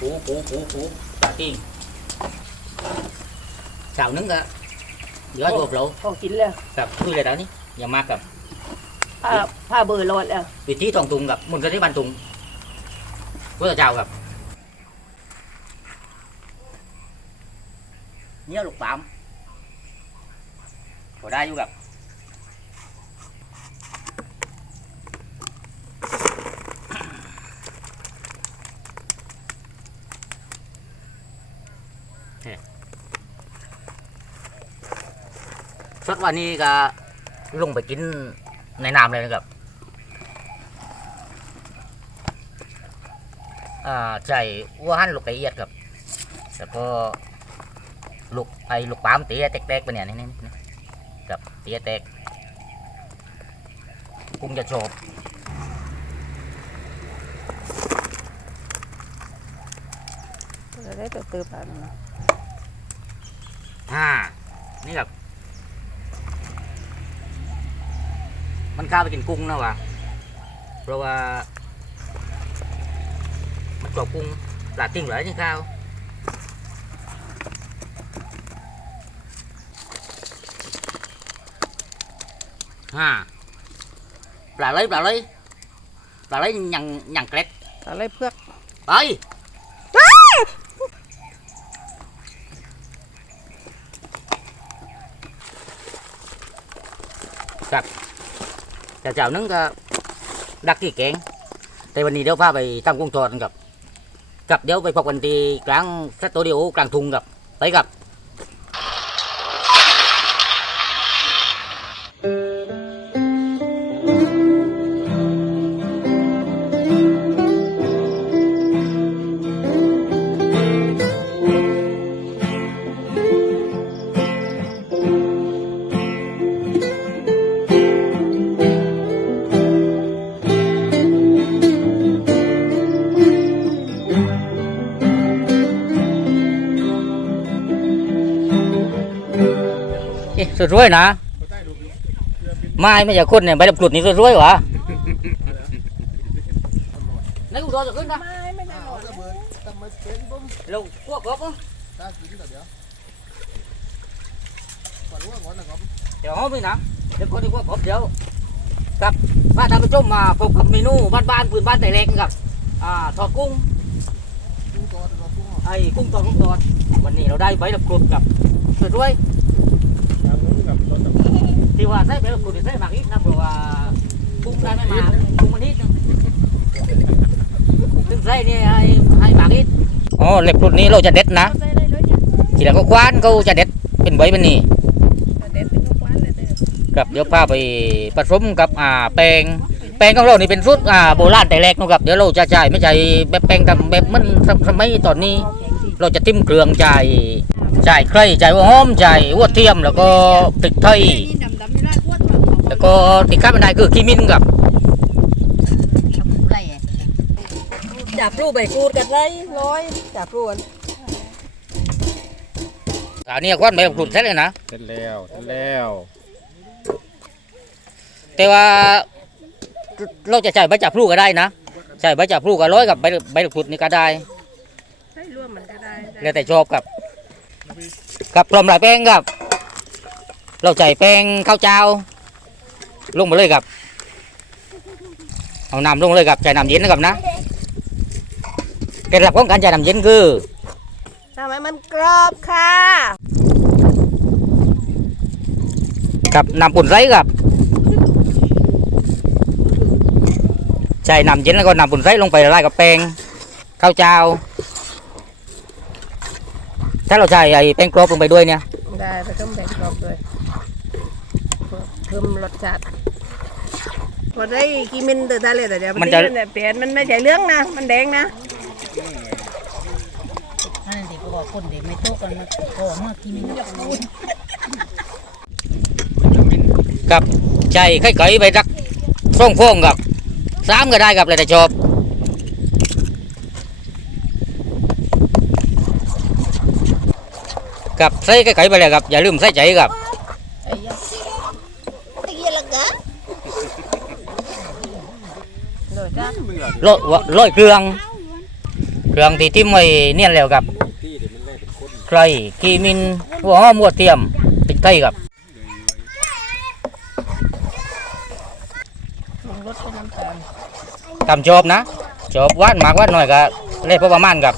ปูปูปูปูปลาติ้งสาวนึงก็เดี๋ยวตัวเราของกินแล้วกับคุยอะไรแล้วนี่อย่ามากกับผ้าผ้าเบอร์รอดแล้ววิธีทองตุงกับมุนก็ได้บันตุงเพื่อเจ้ากับเนี่ยลูกปามพอได้อยู่กับ สดวันนี้ก็ลงไปกินในน้ำเลยนะครับอ่าใส่วัวหั่นลูกไก่เอียดครับแล้วก็ลูกไอ้ลูกปามเตี้ยแตกๆไปเนี่ยนี่นี่นี่กับเตี้ยแตกกุ้งจะโฉบจะได้ตัวตือปลาเนาะอ่านี่ครับ มันข้าวไปกินกุ้งนะวะเพราะว่า มันกรอบกุ้งปลาติ้งเหรอนี่ข้าว ha là lấy là lấy là lấy nhằn nhằn kẹt อะไร เพือก ơi Cặp Chào chào nứng ờ, đặc kỳ kẹn Tại วันนี้เดี๋ยวพาไปตั้งกุ้งทอดกับกับเดี๋ยวไปพบกันที่กลางสตูดิโอกลางทุ่งกับไปกับ เอ๊ะรวยๆนะไม้ไม่ใช่คนเนี่ยใบดับกรุดนี่รวยๆหวะไหนกูรอจะขึ้นนะไม่ไม่ได้เอระเบิดทำไมเป็นผมเราพวกครับตากินแต่เดี๋ยวฝันว่าก่อนนะครับเดี๋ยวหอมนี่นะเดี๋ยวคนที่พวกผมเดี๋ยวกับพาท่านผู้ชมมาพบกับเมนูบ้านๆพื้นบ้านแต่เล็กกับอ่าทอดกุ้งไอ้กุ้งทอดกุ้งทอดวันนี้เราได้ใบดับกรุดกับรวยยางนู้นกับรถ ๆ ที่ว่าใส่ใบดับกรุดนี่ใส่มากอีกนะเพราะว่ากุ้งได้ไม่มากุ้งมันนิดนึงซึ่งไส้นี่ให้ให้หมากอีกอ๋อเล็บรุ่นนี้เราจะเด็ดนะใส่ได้เลยจ้ะทีหลังก็ควานเขาจะเด็ดเป็นใบเป็นนี่เด็ดเป็นทุกวันเลยเด้อครับเดี๋ยวพาไปผสมกับอ่าแป้งแป้งของเรานี่เป็นสูตรอ่าโบราณแต่แรกนะครับเดี๋ยวเราจะใช้ไม่ใช่แบบแป้งทำแบบมันสมสมัยตอนนี้เอาแข็งสิเราจะติ้มเครื่องใจใจใครใจหัวหอมใจหัวเทียมแล้วก็พริกไทย แล้วก็ที่ข้ามไม่ได้คือขี้มิ้นกับจับรูปใบกูดกันเลยร้อยจับรูปอันนี้ควันใบกรูดเสร็จเลยนะเสร็จแล้วเสร็จแล้ว แต่ว่าเราจะใช้ใบจับพลูก็ได้นะใช้ใบจับพลูก็ร้อยกับใบใบกรูดนี่ก็ได้ใส่ร่วมมันก็ได้แล้วแต่ชอบกับกับพร้อมหลายแป้งครับ เราใส่แป้งข้าวเจ้า ลงมาเลยครับ เอาน้ำลงเลยครับใส่น้ำเย็นนะครับนะเคล็ดลับของการใช้น้ำเย็นคือทำให้มันกรอบค่ะกับน้ำปุ่นไรครับใส่น้ำเย็นแล้วก็น้ำปุ่นไรลงไปละลายกับแป้งข้าวเจ้า ถ้าเราใส่ไอ้แป้งกรอบลงไปด้วยเนี่ย ได้ไปต้มแบ่งกรอบด้วยเพิ่มรสชาติพอได้กินมินเตอร์ทะเลแต่เดี๋ยวมันจะเปลี่ยนมันไม่ใช่เรื่องนะ มันแดงนะอันนั้นเด็กก็บอกคนเด็กไม่โตกันมาขอมากินไม่ได้พูดกับใช่ไข่ไก่ไปรักส่องฟองกับสามก็ได้กับเลยแต่ชอบกับใส่ไข่ไก่ไปเลยครับอย่าลืมใส่ใจกับ ลอยร้อยเครื่อง เครื่องที่ที่ไม่เนียนแล้วกับใครกีมินหัวห้อมัวเตรียมติดไก่กับทำจบนะจบวาดมากวาดหน่อยก็เล่พอประมาณกับ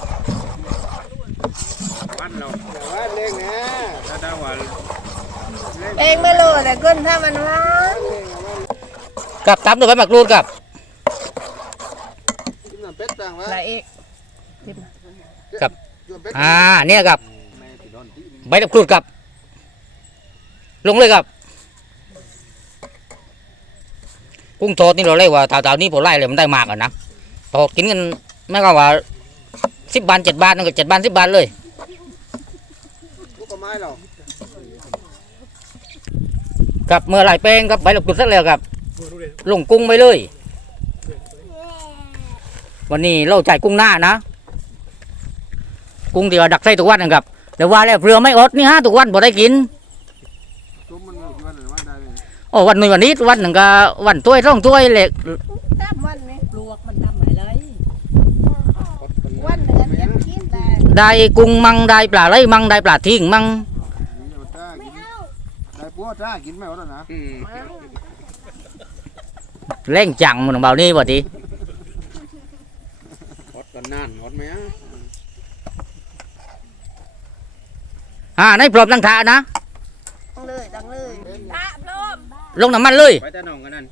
เองไม่รู้แต่ก้นถ้ามันว่ากับตับด้วยปหมะกรูดกับ กินน้ำเป็ดต่างวะละเอกครับกินน้ำเป็ดอ่าเนี่ยครับแม่ที่นอนที่ใบมะกรูดครับ ลงเลยครับ กุ้งทอดนี่เราเรียกว่าเต่าๆนี่ผมไล่เลยมันได้มากอะนะทอดกินกันไม่ก็ว่าสิบบาทเจ็ดบาทนั่นก็เจ็ดบาทสิบบาทเลยลูกกระไม้เราครับเมื่อไหร่แป้งครับใบมะกรูดเสร็จแล้วครับลงกุ้งไปเลย วันนี้เราจ่ายกุ้งหน้านะ กุ้งที่ว่าดักไส้ทุกวันนะครับแต่ว่าแล้วเรือไม่อดนี่ฮะทุกวันบ่ได้กินจุ่มมันอยู่ที่วันไหนว่าได้เลยโอ้วันหนึ่งวันนี้วันหนึ่งก็วันถ้วยสองถ้วยเล็กตามวันไหมปลวกมันทำหลายไรกดกันวันหนึ่งเจ็ดกินได้ได้กุ้งมังได้ปลาไหลมังได้ปลาทิ้งมังนี่เอาจ้ากินได้ปัวจ้ากินไม่หมดแล้วนะเล่งจังมันของเบานี่บ่ทีกดกั นนานกดไหมอะอ่าในปลอบลังทานะดังเลยดังเลยตาพร้อมลงน้ำมันเลยไปแต่น้องกันนั่น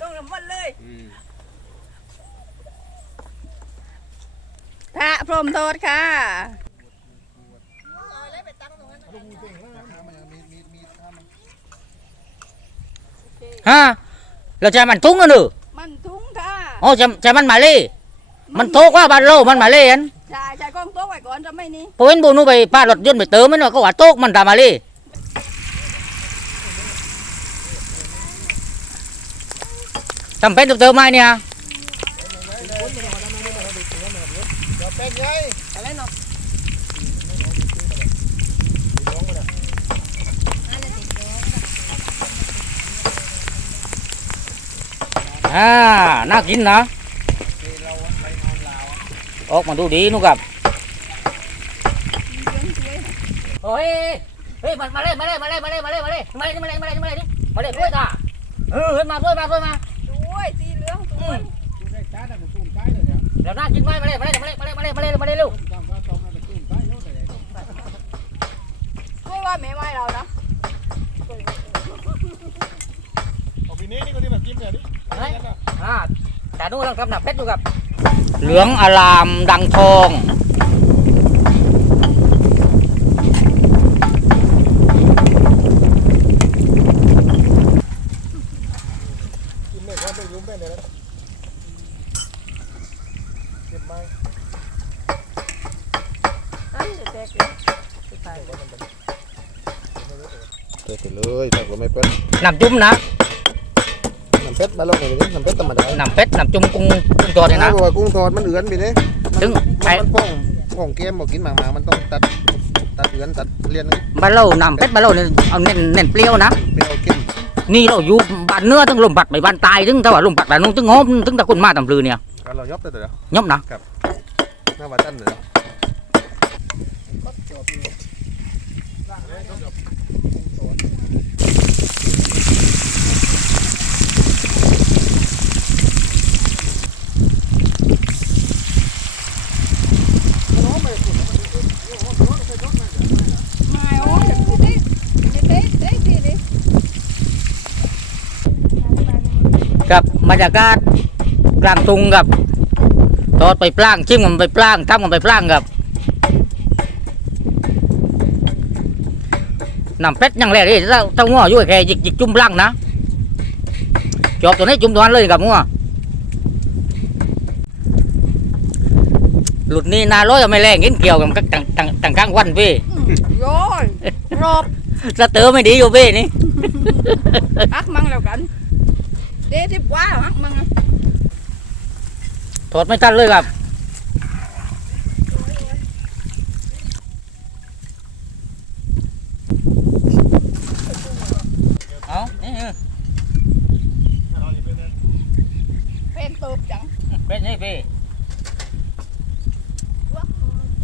ลงน้ำมันเลยอืมพระพรหมโทษค่ะฮะเราจะมันทุ่งกันหรือมันทุ้ง ค่ะอ๋อจะจะมันมาเลยมันโทกว่าบ้านเรามันมาเลยอันชายชายกล้องโต๊ะไว้ก่อนจะไม่นี้พอเห็นบูนูไปป้ารถยนต์ไปเติมมันว่าก็ว่าโตกมันตามมาเลยจำเป็นต้องเติมไหมเนี่ยเป็นไงอะไรเนาะ อ่า น่ากินนะ ออกมาดูดีนู่นครับโอ้ย เฮ้ยมามาเลยมาเลยมาเลยมาเลยมาเลยมาเลยมาเลยมาเลยมาเลยมาเลยมาเลยด้วยตาเออเฮ้ยมาด้วยมาด้วยมาด้วยสีเหลืองตัวดูได้จ้าแต่กูตูนใต้เลยเนี่ยเดี๋ยวน่ากินไหมมาเลยมาเลยมาเลยมาเลยมาเลยมาเลยมาเลยเร็วตามข้าวต้มมาเป็นตูนใต้เยอะเลยไม่ว่าแม่ไม่เรานะ เอาปีนี้นี่ก็ที่แบบกินเลยดิอ่าแต่นู่นกำลังทำหนักเพชรอยู่ครับ เหลืองอลามดังทองกินเลยว่าไม่รู้แม่เลยนะเก็บไม้อันเด็กๆเลยสุดท้ายเก็บไปเลยถ้าก็ไม่เป็นน้ำจุ่มนะ น้ำเป็ดมาลงอย่างนี้น้ำเป็ดธรรมดาน้ำเป็ดน้ำจุ่มกุ้งกุ้งตัวเนี่ยนะเพราะว่ากุ้งทอดมันเอือนไปเนี่ยถึงไอ้มันป้องป้องเกมบอกกินหมากๆมันต้องตัดตัดเอือนตัดเลียนบ้านเราน้ำเป็ดบ้านเราเนี่ยเอาเน้นเน้นเปรี้ยวนะไม่เอาเก็มนี่เราอยู่บ้านเนื้อถึงลมพัดไปบ้านตายถึงถ้าว่าลมพัดบ้านนู้นถึงหอมถึงตะกุนมาตำลือเนี่ยกันเรายอบได้แต่เดี๋ยวยบนะหน้าวัดตั้นเลย ไม่โอ้ยเด็กเด็กเด็กเด็กดีดิ กับบ รรยากาศกลางตุงกับทอดไปปล้างชิมกันไปปล้างทำกันไปปล้างกับน้ำเป็ดอยังแรกเลยเจ้าเจ้าง้ออยู่แค่จิกจิกจุ่มปล้างนะจอบตัวนี้จุ่มตัวนั้นเลยกับง้อหลุดนี่นาร้อยเอาไม่แรงกินเกี่ยวกับต่างต่างต่างกลางวันพี่โย้ยรอบสเตอร์ไม่ดีอยู่พี่นี่ฮักมังแล้วกันเด็กที่ว้าฮักมังถอดไม่ทันเลยครับเอานี่เออเป็นตูบจังเป็นนี่พี่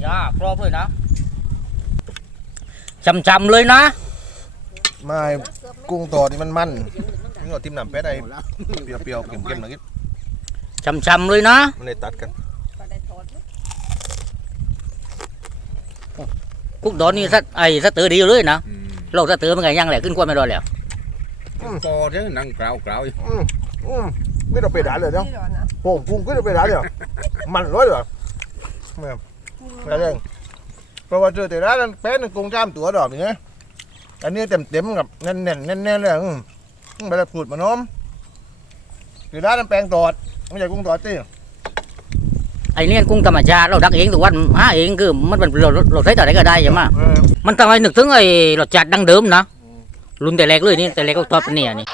ย่ากรอบเลยนะจำๆเลยนะ ไม่กุ้งต่อนี่มันมัน นี่ก็ทิมหนำแป๊ดไอ้เปรี้ยวๆเค็มๆหน่อยนิดจำๆเลยนะมันเลยตัดกันกุ๊กดอนนี่สัตไอ้สเตอร์ดีอยู่เลยนะเราสเตอร์มันไงยังแหละขึ้นกว่าไม่รอดแล้วพอเด้อนั่งกราวกราวอยู่อืมอืมไม่ต้องไปด่าเลยเนาะนี่ก่อนนะโป่งกุ้งก็ต้องไปด่าเลยมันร้อยเหรอไม่ไม่ได้เพราะว่าเจอแต่ร้านนั้นแป๊ดนึงกุ้งจ้ามตัวดอกอย่างเงี้ยอันนี้เต็มเต็มๆกับแน่นแน่นแน่นแน่นๆเลยอืมอืม ไปแล้วพูดมาโน้มคือร้านนั้นแปลงตอดไม่ใช่กุ้งตอดสิไอ้เนี่ยกุ้งธรรมชาติเราดักเองทุกวันหาเองคือมันเป็นเราเราใช้ต่ออะไรก็ได้ใช่ไหมเออมันทำให้นึกถึงไอ้รสชาติดั้งเดิมนะรุ่นแต่แรกเลยนี่แต่แรกก็ทอดเป็นเนี่ยนี่